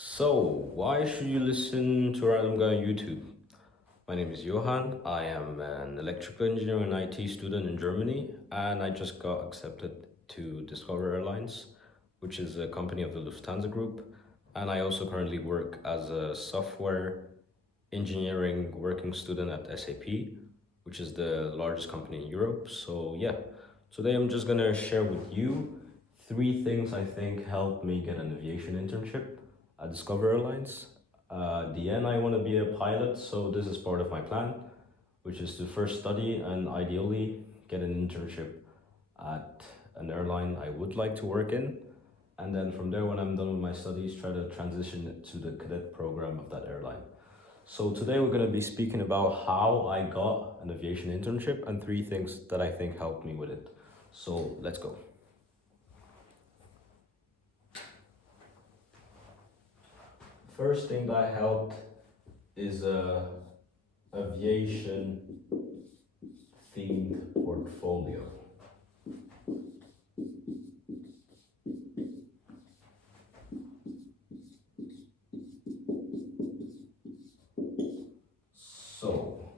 So, why should you listen to Random Guy on YouTube? My name is Johan. I am an electrical engineer and IT student in Germany, and I just got accepted to Discover Airlines, which is a company of the Lufthansa Group. And I also currently work as a software engineering working student at SAP, which is the largest company in Europe. So, yeah, today I'm just gonna share with you three things I think helped me get an aviation internship at Discover Airlines. At the end, I want to be a pilot, so this is part of my plan, which is to first study and ideally get an internship at an airline I would like to work in. And then from there, when I'm done with my studies, try to transition it to the cadet program of that airline. So today we're going to be speaking about how I got an aviation internship and three things that I think helped me with it. So let's go. First thing that helped is a aviation themed portfolio. So,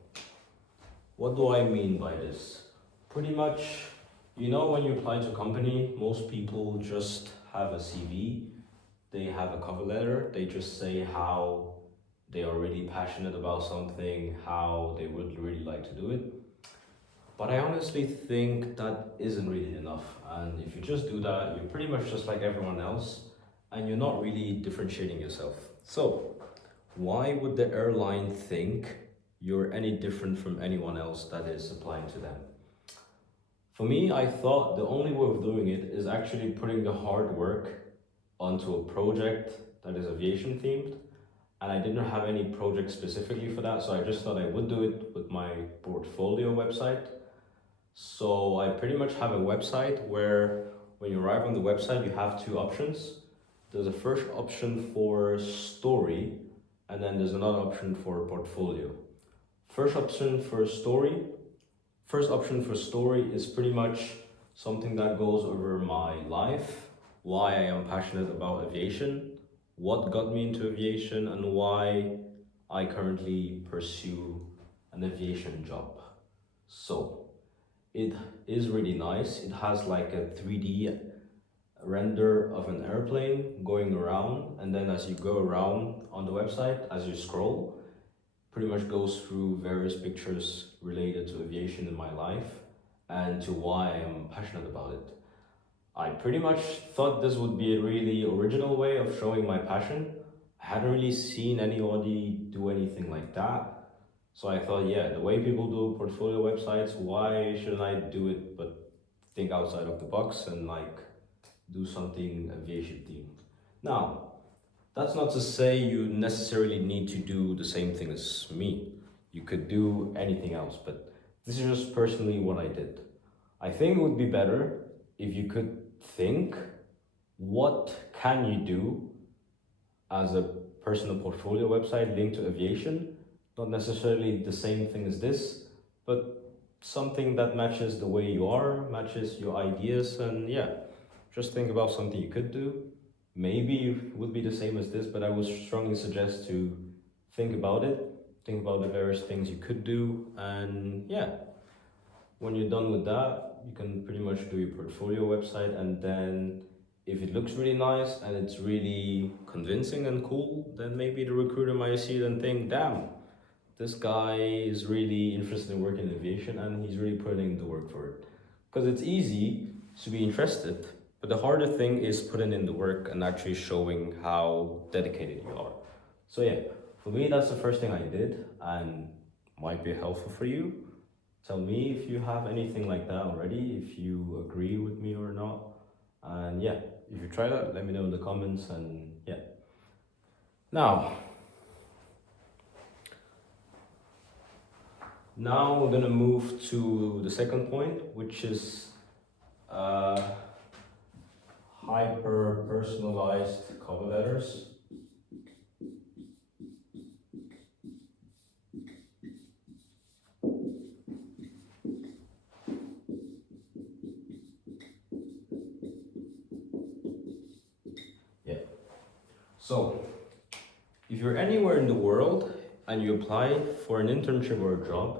what do I mean by this? Pretty much, when you apply to a company, most people just have a CV, they have a cover letter, they just say how they are really passionate about something, how they would really like to do it. But I honestly think that isn't really enough. And if you just do that, you're pretty much just like everyone else and you're not really differentiating yourself. So, why would the airline think you're any different from anyone else that is applying to them? For me, I thought the only way of doing it is actually putting the hard work onto a project that is aviation themed. And I didn't have any project specifically for that, so I just thought I would do it with my portfolio website. So I pretty much have a website where when you arrive on the website, you have two options. There's a first option for story, and then there's another option for portfolio. First option for story is pretty much something that goes over my life, why I am passionate about aviation, what got me into aviation, and why I currently pursue an aviation job. So, it is really nice. It has like a 3D render of an airplane going around, and then as you go around on the website, as you scroll, pretty much goes through various pictures related to aviation in my life and to why I am passionate about it. I pretty much thought this would be a really original way of showing my passion. I hadn't really seen anybody do anything like that. So I thought, yeah, the way people do portfolio websites, why shouldn't I do it but think outside of the box and like do something aviation themed? Now, that's not to say you necessarily need to do the same thing as me. You could do anything else, but this is just personally what I did. I think it would be better if you could think, what can you do as a personal portfolio website linked to aviation? Not necessarily the same thing as this, but something that matches the way you are, matches your ideas, and yeah, just think about something you could do. Maybe it would be the same as this, but I would strongly suggest to think about it, think about the various things you could do, and yeah, when you're done with that, you can pretty much do your portfolio website, and then if it looks really nice and it's really convincing and cool, then maybe the recruiter might see it and think, damn, this guy is really interested in working in aviation and he's really putting in the work for it. Because it's easy to be interested, but the harder thing is putting in the work and actually showing how dedicated you are. So yeah, for me, that's the first thing I did and might be helpful for you. Tell me if you have anything like that already, if you agree with me or not. And yeah, if you try that, let me know in the comments, and yeah. Now we're gonna move to the second point, which is hyper personalized cover letters. Yeah. So If you're anywhere in the world and you apply for an internship or a job,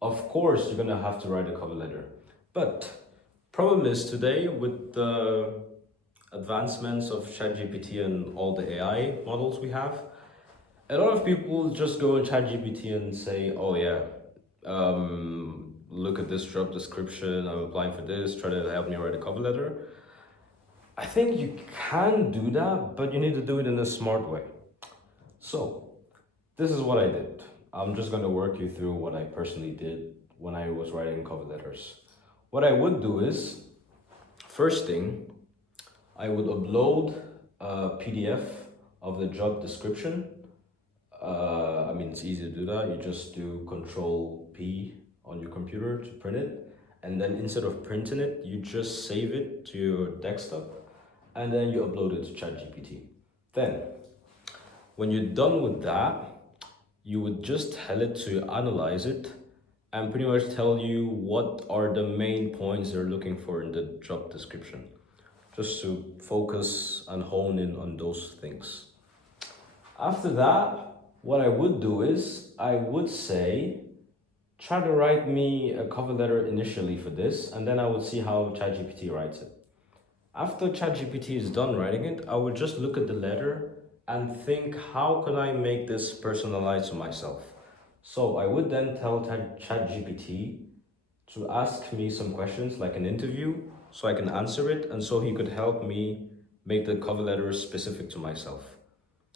of course you're gonna have to write a cover letter. But problem is today with the advancements of ChatGPT and all the AI models we have, a lot of people just go in ChatGPT and say, "Oh yeah, look at this job description. I'm applying for this. Try to help me write a cover letter." I think you can do that, but you need to do it in a smart way. So, this is what I did. I'm just going to work you through what I personally did when I was writing cover letters. What I would do is, first thing, I would upload a PDF of the job description. It's easy to do that. You just do Control P on your computer to print it. And then instead of printing it, you just save it to your desktop and then you upload it to ChatGPT. Then, when you're done with that, you would just tell it to analyze it and pretty much tell you what are the main points they're looking for in the job description. Just to focus and hone in on those things. After that, what I would do is I would say, try to write me a cover letter initially for this, and then I would see how ChatGPT writes it. After ChatGPT is done writing it, I would just look at the letter and think, how can I make this personalized to myself? So I would then tell ChatGPT to ask me some questions like an interview so I can answer it, and so he could help me make the cover letter specific to myself.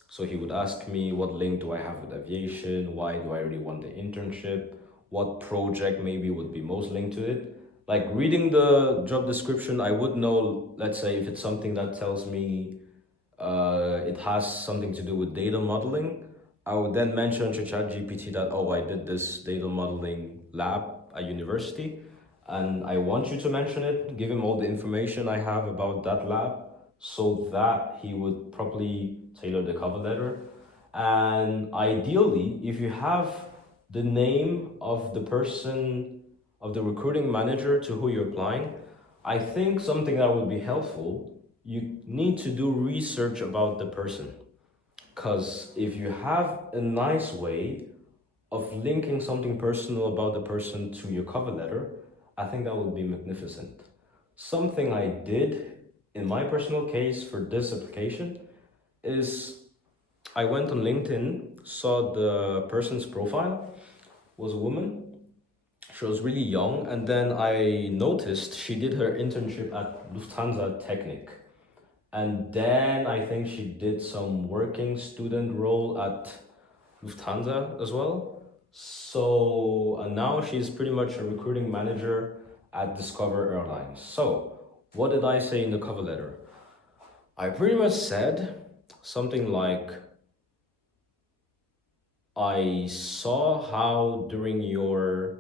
So he would ask me, what link do I have with aviation? Why do I really want the internship? What project maybe would be most linked to it? Like reading the job description, I would know, let's say if it's something that tells me it has something to do with data modeling, I would then mention to ChatGPT that, oh, I did this data modeling lab at university, and I want you to mention it, give him all the information I have about that lab, so that he would properly tailor the cover letter. And ideally, if you have the name of the person, of the recruiting manager to who you're applying, I think something that would be helpful, you need to do research about the person. Because if you have a nice way of linking something personal about the person to your cover letter, I think that would be magnificent. Something I did in my personal case for this application is I went on LinkedIn, saw the person's profile, was a woman. She was really young, and then I noticed she did her internship at Lufthansa Technik. And then I think she did some working student role at Lufthansa as well. So, and now she's pretty much a recruiting manager at Discover Airlines. So, what did I say in the cover letter? I pretty much said something like, I saw how during your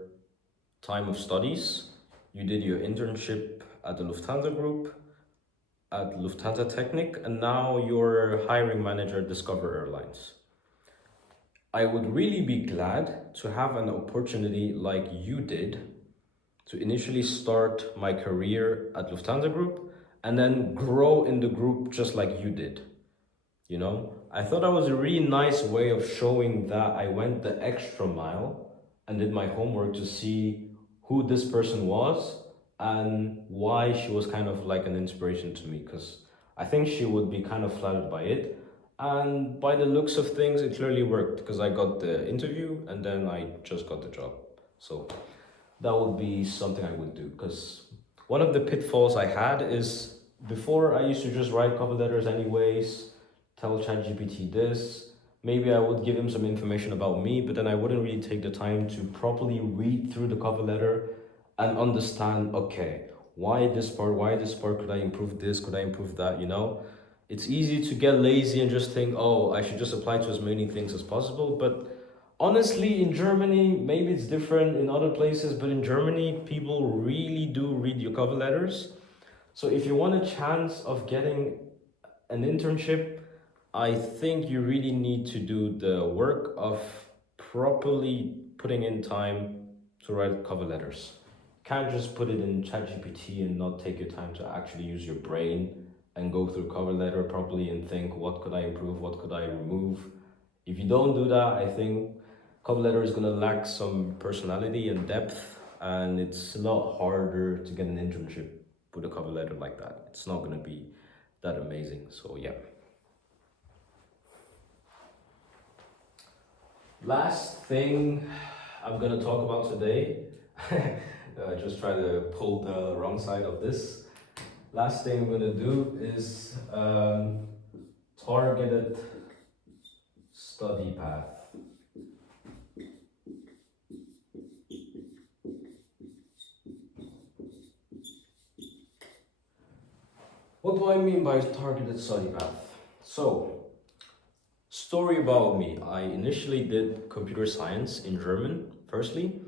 time of studies, you did your internship at the Lufthansa Group, at Lufthansa Technik, and now you're hiring manager at Discover Airlines. I would really be glad to have an opportunity like you did to initially start my career at Lufthansa Group and then grow in the group just like you did. You know, I thought that was a really nice way of showing that I went the extra mile and did my homework to see who this person was and why she was kind of like an inspiration to me, because I think she would be kind of flattered by it. And by the looks of things, it clearly worked because I got the interview and then I just got the job. So that would be something I would do, because one of the pitfalls I had is before I used to just write cover letters anyways, tell ChatGPT this. Maybe I would give him some information about me, but then I wouldn't really take the time to properly read through the cover letter and understand, okay, why this part, could I improve this, could I improve that, you know? It's easy to get lazy and just think, oh, I should just apply to as many things as possible. But honestly, in Germany, maybe it's different in other places, but in Germany, people really do read your cover letters. So if you want a chance of getting an internship, I think you really need to do the work of properly putting in time to write cover letters. Can't just put it in ChatGPT and not take your time to actually use your brain and go through cover letter properly and think, what could I improve, what could I remove? If you don't do that, I think cover letter is gonna lack some personality and depth, and it's a lot harder to get an internship with a cover letter like that. It's not gonna be that amazing. So yeah. Last thing I'm gonna talk about today. I just try to pull the wrong side of this. Last thing I'm gonna do is targeted study path. What do I mean by targeted study path? So, story about me. I initially did computer science in German, firstly,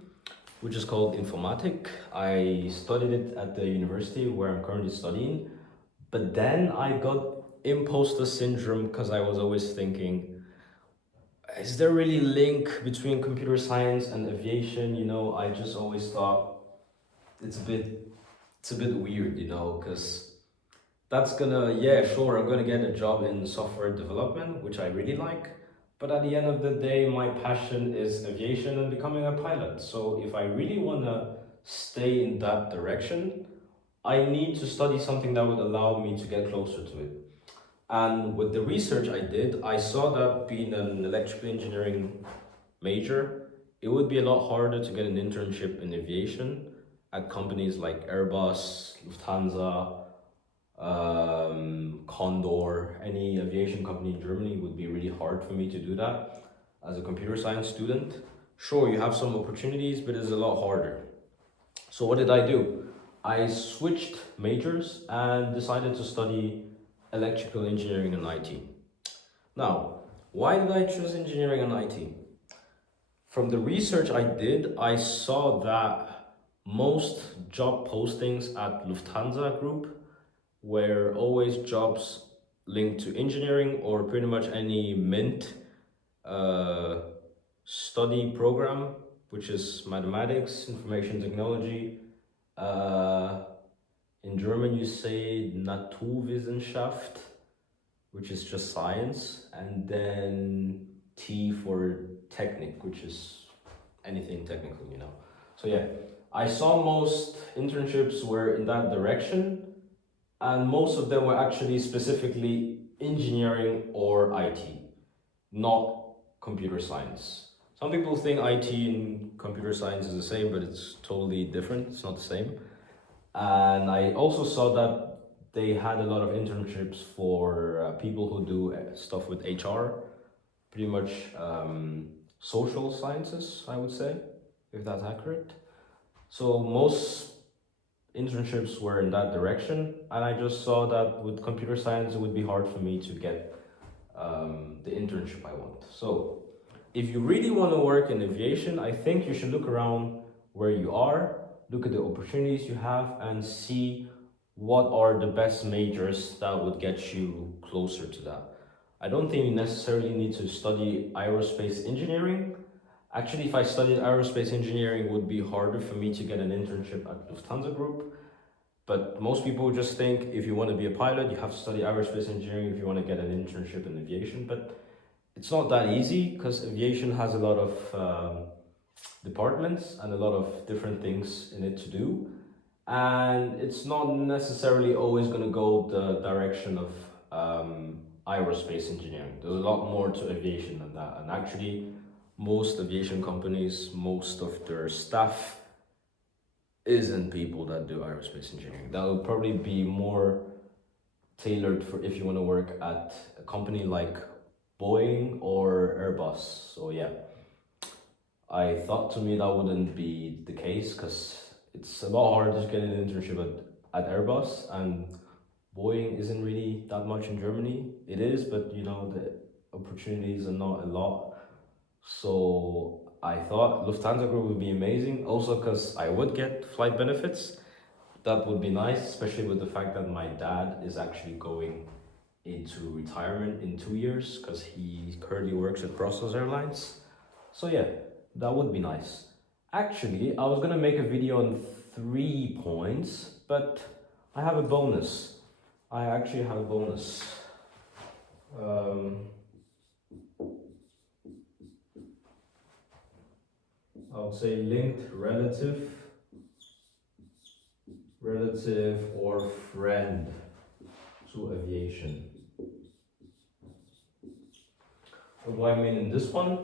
which is called Informatik. I studied it at the university where I'm currently studying, but then I got imposter syndrome because I was always thinking, is there really a link between computer science and aviation? You know, I just always thought it's a bit weird, you know, because that's gonna, yeah, sure, I'm gonna get a job in software development, which I really like. But at the end of the day, my passion is aviation and becoming a pilot. So if I really wanna stay in that direction, I need to study something that would allow me to get closer to it. And with the research I did, I saw that being an electrical engineering major, it would be a lot harder to get an internship in aviation at companies like Airbus, Lufthansa, Condor, any aviation company in Germany. Would be really hard for me to do that as a computer science student. Sure, you have some opportunities, but it's a lot harder. So what did I do? I switched majors and decided to study electrical engineering and IT. Now, why did I choose engineering and IT? From the research I did, I saw that most job postings at Lufthansa Group were always jobs linked to engineering or pretty much any MINT uh, study program, which is mathematics, information technology. Uh, in German, you say Naturwissenschaft, which is just science, and then T for Technik, which is anything technical, you know. So yeah, I saw most internships were in that direction, and most of them were actually specifically engineering or IT, not computer science. Some people think IT and computer science is the same, but it's totally different. It's not the same. And I also saw that they had a lot of internships for people who do stuff with HR, pretty much social sciences, I would say, if that's accurate. So most internships were in that direction, and I just saw that with computer science, it would be hard for me to get the internship I want. So if you really want to work in aviation, I think you should look around where you are, look at the opportunities you have, and see what are the best majors that would get you closer to that. I don't think you necessarily need to study aerospace engineering. Actually, if I studied aerospace engineering, it would be harder for me to get an internship at Lufthansa Group. But most people just think if you want to be a pilot, you have to study aerospace engineering if you want to get an internship in aviation. But it's not that easy because aviation has a lot of departments and a lot of different things in it to do. And it's not necessarily always going to go the direction of aerospace engineering. There's a lot more to aviation than that. And actually, most aviation companies, most of their staff isn't people that do aerospace engineering. That would probably be more tailored for if you want to work at a company like Boeing or Airbus. So yeah, I thought to me that wouldn't be the case because it's a lot harder to get an internship at Airbus, and Boeing isn't really that much in Germany. It is, but you know, the opportunities are not a lot. So I thought Lufthansa Group would be amazing, also because I would get flight benefits. That would be nice, especially with the fact that my dad is actually going into retirement in 2 years because he currently works at Brussels Airlines. So yeah, that would be nice. Actually, I was gonna make a video on 3 points, but I have a bonus. I actually have a bonus. Um, would say linked relative or friend to aviation. What do I mean in this one?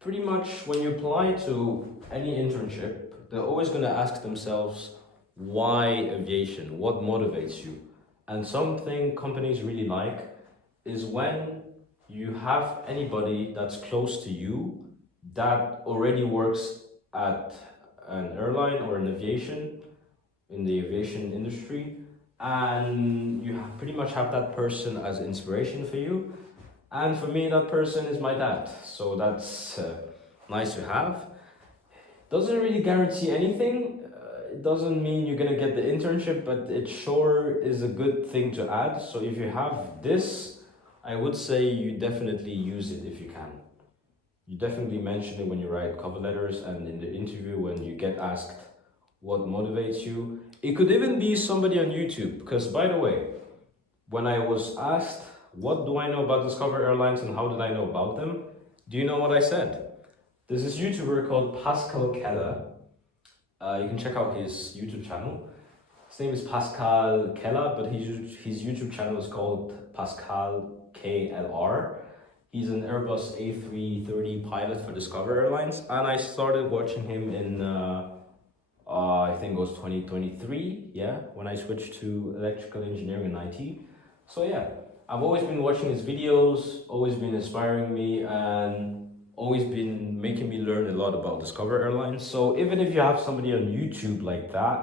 Pretty much when you apply to any internship, they're always going to ask themselves, why aviation? What motivates you? And something companies really like is when you have anybody that's close to you that already works at an airline or in the aviation industry, and you pretty much have that person as inspiration for you. And for me, that person is my dad, so that's nice to have. Doesn't really guarantee anything. It doesn't mean you're gonna get the internship, but it sure is a good thing to add. So if you have this, I would say you definitely use it if you can. You definitely mention it when you write cover letters and in the interview when you get asked what motivates you. It could even be somebody on YouTube, because by the way, when I was asked what do I know about Discover Airlines and how did I know about them, do you know what I said? There's this YouTuber called Pascal Keller. You can check out his YouTube channel. His name is Pascal Keller, but his YouTube channel is called Pascal KLR. He's an Airbus A330 pilot for Discover Airlines, and I started watching him in I think it was 2023, yeah, when I switched to electrical engineering and IT. So yeah, I've always been watching his videos, always been inspiring me, and always been making me learn a lot about Discover Airlines. So even if you have somebody on YouTube like that,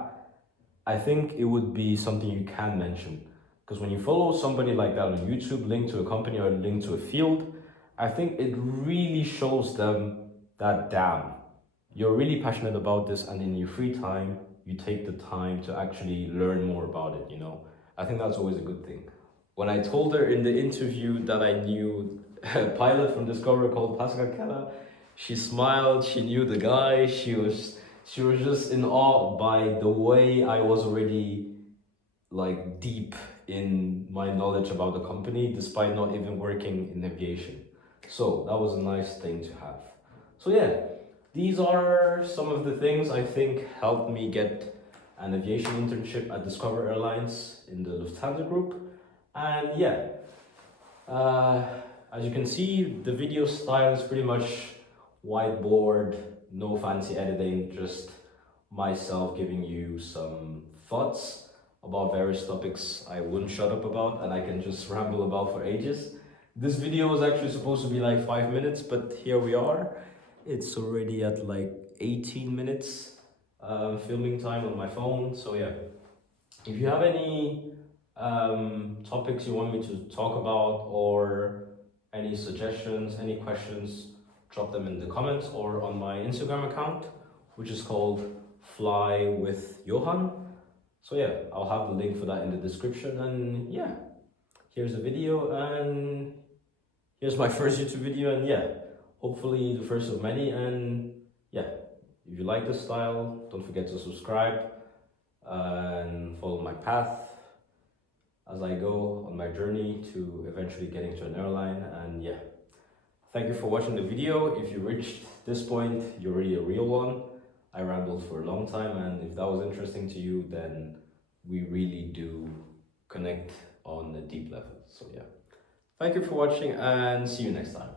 I think it would be something you can mention. Because when you follow somebody like that on YouTube, linked to a company or linked to a field, I think it really shows them that, damn, you're really passionate about this, and in your free time, you take the time to actually learn more about it, you know? I think that's always a good thing. When I told her in the interview that I knew a pilot from Discover called Pascal Keller, she smiled, she knew the guy, she was just in awe by the way I was already like deep in my knowledge about the company, despite not even working in aviation. So that was a nice thing to have. So yeah, these are some of the things I think helped me get an aviation internship at Discover Airlines in the Lufthansa Group. And yeah, as you can see, the video style is pretty much whiteboard, no fancy editing, just myself giving you some thoughts about various topics I wouldn't shut up about and I can just ramble about for ages. This video was actually supposed to be like 5 minutes, but here we are. It's already at like 18 minutes filming time on my phone. So yeah, if you have any topics you want me to talk about or any suggestions, any questions, drop them in the comments or on my Instagram account, which is called Fly with Johan. So yeah, I'll have the link for that in the description. And yeah, here's the video, and here's my first YouTube video, and yeah, hopefully the first of many. And yeah, if you like this style, don't forget to subscribe and follow my path as I go on my journey to eventually getting to an airline. And yeah, thank you for watching the video. If you reached this point, you're really a real one. I rambled for a long time, and if that was interesting to you, then we really do connect on a deep level. So yeah, thank you for watching and see you next time.